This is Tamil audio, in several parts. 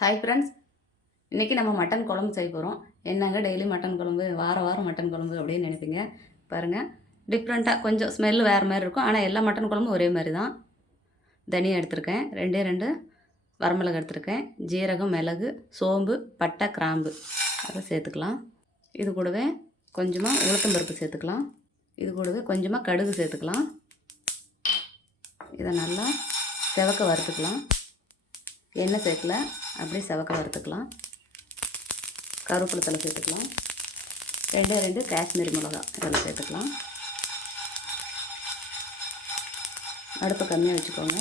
ஹாய் ஃப்ரெண்ட்ஸ் இன்றைக்கி நம்ம மட்டன் குழம்பு செய்ய போகிறோம் என்னங்க டெய்லி மட்டன் குழம்பு? வார வாரம் மட்டன் குழம்பு அப்படின்னு நினைப்பீங்க. பாருங்கள் டிஃப்ரெண்ட்டாக கொஞ்சம் ஸ்மெல் வேறு மாதிரி இருக்கும். ஆனால் எல்லா மட்டன் குழம்பும் ஒரே மாதிரி தான். தனியாக எடுத்திருக்கேன். ரெண்டே ரெண்டு வரமிளகு எடுத்திருக்கேன். ஜீரகம் மிளகு சோம்பு பட்டை கிராம்பு. அதை சேர்த்துக்கலாம். இது கூடவே கொஞ்சமாக உளுத்தம்பருப்பு சேர்த்துக்கலாம். இது கூடவே கொஞ்சமாக கடுகு சேர்த்துக்கலாம். இதை நல்லா செவக்க வறுத்துக்கலாம். எண்ணெய் சேர்க்கல. அப்படியே செவக்க வறுத்துக்கலாம். கருவேப்பிலை தலை சேர்த்துக்கலாம். ரெண்டே ரெண்டு காஷ்மீரி மிளகா இதெல்லாம் சேர்த்துக்கலாம். அடுப்பை கம்மியாக வச்சுக்கோங்க.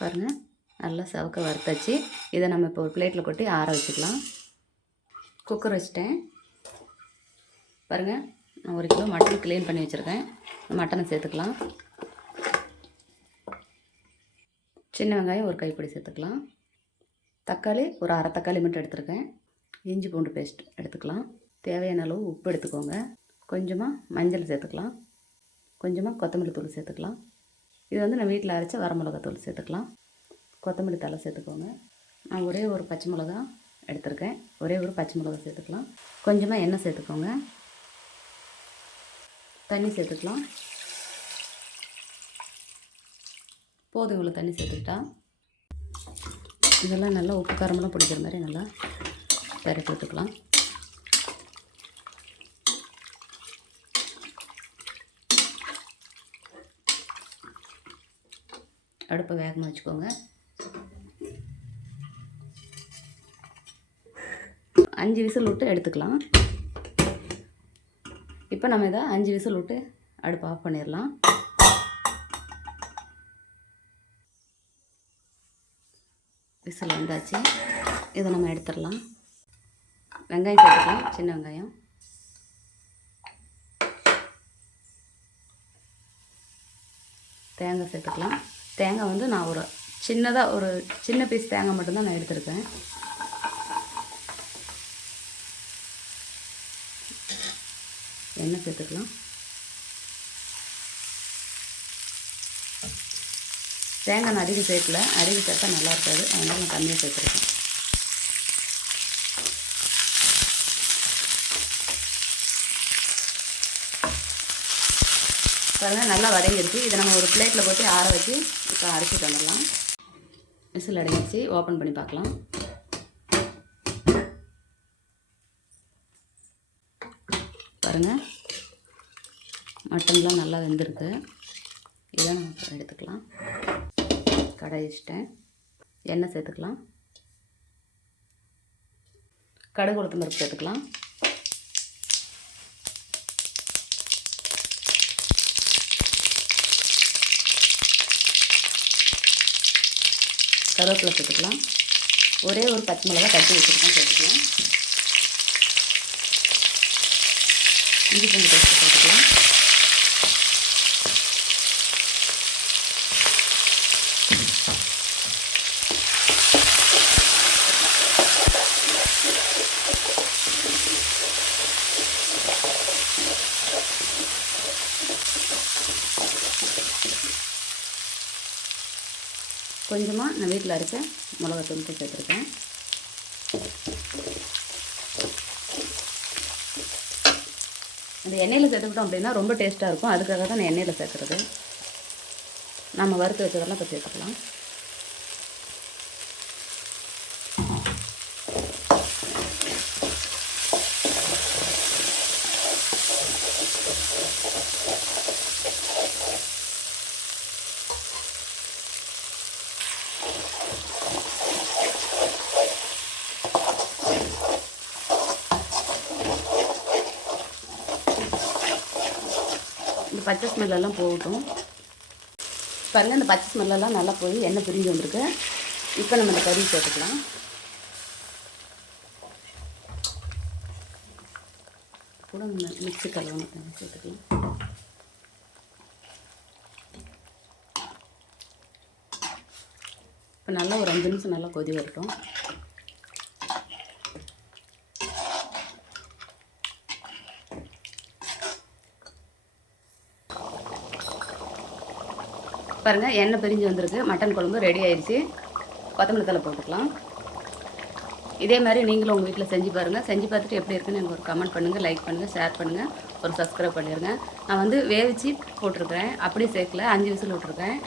பாருங்கள் நல்லா செவக்க வறுத்தாச்சு. இதை நம்ம இப்போ ஒரு பிளேட்டில் கொட்டி ஆற வச்சுக்கலாம். குக்கர் வச்சுட்டேன். பாருங்கள் நான் ஒரு கிலோ மட்டன் க்ளீன் பண்ணி வச்சுருக்கேன். மட்டனை சேர்த்துக்கலாம். சின்ன வெங்காயம் ஒரு கைப்பிடி சேர்த்துக்கலாம். தக்காளி ஒரு அரை தக்காளி மட்டும் எடுத்துருக்கேன். இஞ்சி பூண்டு பேஸ்ட் எடுத்துக்கலாம். தேவையான அளவு உப்பு எடுத்துக்கோங்க. கொஞ்சமாக மஞ்சள் சேர்த்துக்கலாம். கொஞ்சமாக கொத்தமல்லி தூள் சேர்த்துக்கலாம். இது வந்து நான் வீட்டில் அரைச்ச வரமிளகாத்தூள் சேர்த்துக்கலாம். கொத்தமல்லி தலை சேர்த்துக்கோங்க. நான் ஒரே ஒரு பச்சை மிளகா எடுத்திருக்கேன். ஒரே ஒரு பச்சை மிளகா சேர்த்துக்கலாம். கொஞ்சமாக எண்ணெய் சேர்த்துக்கோங்க. தண்ணி சேர்த்துக்கலாம். போதும் இவ்வளோ தண்ணி சேர்த்துக்கிட்டா. இதெல்லாம் நல்லா உப்பு காரமெல்லாம் பிடிக்கிற மாதிரி நல்லா பெரட்டி விட்டுக்கலாம். அடுப்பை வேகமாக வச்சுக்கோங்க. அஞ்சு விசில் விட்டு எடுத்துக்கலாம். இப்போ நம்ம இதை அஞ்சு விசில் விட்டு அடுப்பு ஆஃப் பண்ணிடலாம். விசில் வந்தாச்சு. இதை நம்ம எடுத்துடலாம். வெங்காயம் சேர்த்துக்கலாம். சின்ன வெங்காயம். தேங்காய் சேர்த்துக்கலாம். தேங்காய் வந்து நான் ஒரு சின்னதாக ஒரு சின்ன பீஸ் தேங்காய் மட்டும்தான் நான் எடுத்திருக்கேன். எண்ணெய் சேர்த்துக்கலாம். தேங்காய் நான் அதிகம் சேர்க்கல. அதிகம் சேர்த்தா நல்லா இருக்காது. அதனால் நான் கம்மியாக சேர்த்துருக்கேன். பாருங்கள் நல்லா வதங்கிடுச்சு. இதை நம்ம ஒரு பிளேட்டில் போட்டு ஆற வச்சு இப்போ அரைச்சி தந்துடலாம் விசில் அடங்கிடுச்சு. ஓப்பன் பண்ணி பார்க்கலாம். பாருங்கள் மட்டன்லாம் நல்லா வெந்திருக்கு. இதை நம்ம எடுத்துக்கலாம். கடாய் வச்சுட்டேன். எண்ணெய் சேர்த்துக்கலாம். கடுகு உளுத்தம் பருப்பு சேர்த்துக்கலாம். கருவேப்பிலை சேர்த்துக்கலாம். ஒரே ஒரு பச்சை மிளகா கட்டி வச்சுருக்கோம் சேர்த்துக்கலாம். இஞ்சி பூண்டு பேஸ்ட்டு சேர்த்துக்கலாம் கொஞ்சமாக நான் வீட்டில் அரைச்ச மிளகா தூள் சேர்த்துருக்கேன். இந்த எண்ணெயில் சேர்த்துக்கிட்டோம் அப்படின்னா ரொம்ப டேஸ்ட்டாக இருக்கும். அதுக்காக தான் நான் எண்ணெயில் சேர்க்குறது. நம்ம வறுத்து வச்சதெல்லாம் இப்போ சேர்த்துக்கலாம். பச்சை ஸ்மெல்லெல்லாம் போகட்டும். பாருங்கள் இந்த பச்சை ஸ்மெல்லெல்லாம் நல்லா போய் எண்ணெய் பிரிஞ்சு வந்திருக்கு. இப்போ நம்ம இந்த கறி சேர்த்துக்கலாம். கூட மிக்ஸி கலவணும் தண்ணி சேர்த்துக்கலாம். இப்போ நல்லா ஒரு அஞ்சு நிமிஷம் நல்லா கொதி வரட்டும். பாருங்கள் எண்ணெய் பிரிஞ்சு வந்திருக்கு. மட்டன் குழம்பு ரெடி ஆயிடுச்சு கொத்தமல்லி தலை போட்டுக்கலாம். இதே மாதிரி நீங்களும் உங்கள் வீட்டில் செஞ்சு பாருங்கள் செஞ்சு பார்த்துட்டு எப்படி இருக்குன்னு எனக்கு ஒரு கமெண்ட் பண்ணுங்கள் லைக் பண்ணுங்கள் ஷேர் பண்ணுங்கள் ஒரு சப்ஸ்கிரைப் பண்ணிடுங்க நான் வந்து வேவிச்சு போட்டிருக்கிறேன். அப்படியே சேர்க்கல அஞ்சு விசில் விட்ருக்கேன்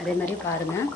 அதே மாதிரி பாருங்கள்